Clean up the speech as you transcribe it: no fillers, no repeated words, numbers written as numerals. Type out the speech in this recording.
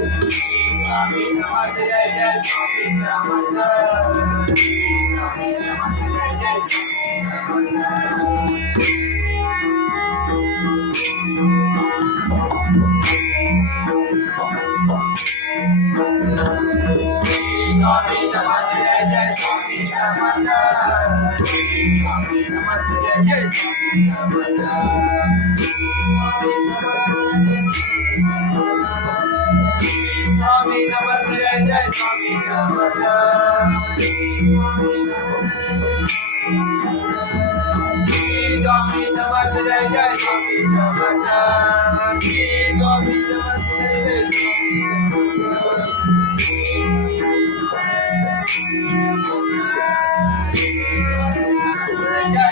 Swami Samarth Jai Jai Swami Samarth Swami Samarth Jai Jai Swami Samarth Jai Jai Swami Samarth Swami Samarth Jai Jai Swami Samarth Swami Samarth Jai Jai Swami Samarth Swami Samarth Jai Jai Swami Samarth Swami Samarth Jai Jai